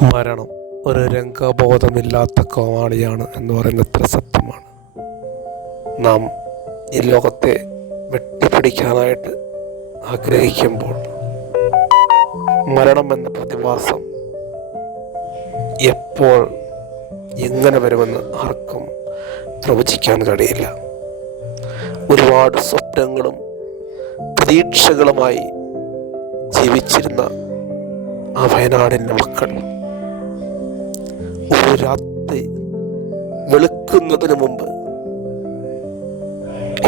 മരണം ഒരു രംഗബോധമില്ലാത്ത കോമാളിയാണ് എന്ന് പറയുന്നത് എത്ര സത്യമാണ്. നാം ഈ ലോകത്തെ വെട്ടിപ്പിടിക്കാനായിട്ട് ആഗ്രഹിക്കുമ്പോൾ മരണം എന്ന പ്രതിഭാസം എപ്പോൾ എങ്ങനെ വരുമെന്ന് ആർക്കും പ്രവചിക്കാൻ കഴിയില്ല. ഒരുപാട് സ്വപ്നങ്ങളും പ്രതീക്ഷകളുമായി ജീവിച്ചിരുന്ന ആ വയനാടിന്റെ മക്കൾ ഒരു രാത്രി വെളുക്കുന്നതിന് മുമ്പ്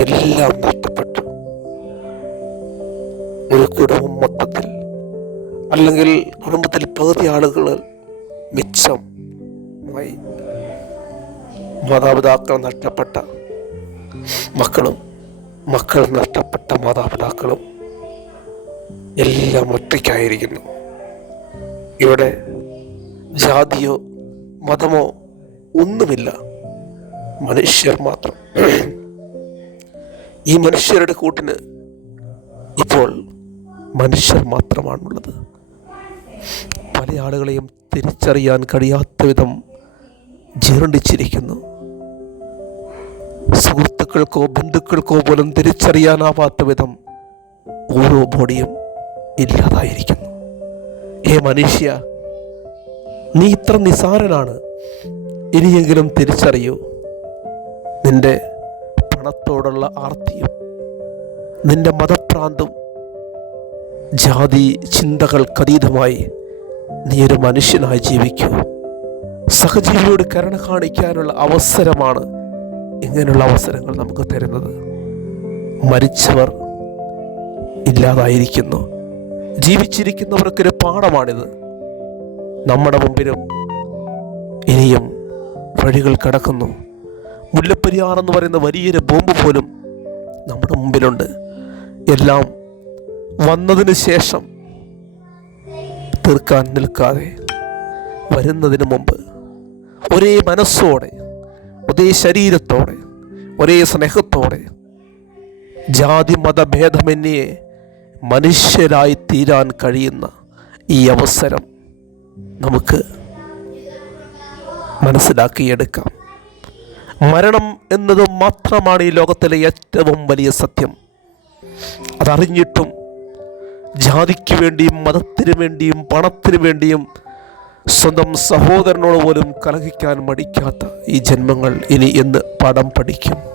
എല്ലാം നഷ്ടപ്പെട്ടു. ഒരു കുടുംബം മൊത്തത്തിൽ അല്ലെങ്കിൽ കുടുംബത്തിൽ പകുതി ആളുകൾ മിച്ചം മാതാപിതാക്കൾ നഷ്ടപ്പെട്ട മക്കളും മക്കൾ നഷ്ടപ്പെട്ട മാതാപിതാക്കളും എല്ലാം ഒറ്റയ്ക്കായിരിക്കുന്നു. ഇവിടെ ജാതിയോ മതമോ ഒന്നുമില്ല. മനുഷ്യർ മാത്രം. ഈ മനുഷ്യരുടെ കൂട്ടിന് ഇപ്പോൾ മനുഷ്യർ മാത്രമാണുള്ളത്. പല ആളുകളെയും തിരിച്ചറിയാൻ കഴിയാത്ത വിധം ജീർണിച്ചിരിക്കുന്നു. സുഹൃത്തുക്കൾക്കോ ബന്ധുക്കൾക്കോ പോലും തിരിച്ചറിയാനാവാത്ത വിധം ഓരോ ബോഡിയും ഇല്ലാതായിരിക്കുന്നു. ഏ മനുഷ്യ നീ ഇത്ര നിസാരനാണ്. ഇനിയെങ്കിലും തിരിച്ചറിയൂ നിന്റെ പണത്തോടുള്ള ആർത്തിയും നിന്റെ മതപ്രാന്തും ജാതി ചിന്തകൾക്കതീതമായി നീ ഒരു മനുഷ്യനായി ജീവിക്കൂ. സഹജീവിയോട് കരുണ കാണിക്കാനുള്ള അവസരമാണ് ഇങ്ങനെയുള്ള അവസരങ്ങൾ നമുക്ക് തരുന്നത്. മരിച്ചവർ ഇല്ലാതായിരിക്കുന്നു. ജീവിച്ചിരിക്കുന്നവർക്കൊരു പാഠമാണിത്. നമ്മുടെ മുമ്പിലും ഇനിയും വഴികൾ കിടക്കുന്നു. മുല്ലപ്പെരിയാർ എന്ന് പറയുന്ന വലിയൊരു ബോംബ് പോലും നമ്മുടെ മുമ്പിലുണ്ട്. എല്ലാം വന്നതിന് ശേഷം തീർക്കാൻ നിൽക്കാതെ വരുന്നതിന് മുമ്പ് ഒരേ മനസ്സോടെ ഒരേ ശരീരത്തോടെ ഒരേ സ്നേഹത്തോടെ ജാതി മതഭേദമന്യേ മനുഷ്യരായി തീരാൻ കഴിയുന്ന ഈ അവസരം നമുക്ക് മനസ്സിലാക്കിയെടുക്കാം. മരണം എന്നത് മാത്രമാണ് ഈ ലോകത്തിലെ ഏറ്റവും വലിയ സത്യം. അതറിഞ്ഞിട്ടും ജാതിക്ക് വേണ്ടിയും മതത്തിന് വേണ്ടിയും പണത്തിന് വേണ്ടിയും സ്വന്തം സഹോദരനോട് പോലും കലഹിക്കാൻ മടിക്കാത്ത ഈ ജന്മങ്ങൾ ഇനി എന്ന് പടം പഠിക്കും.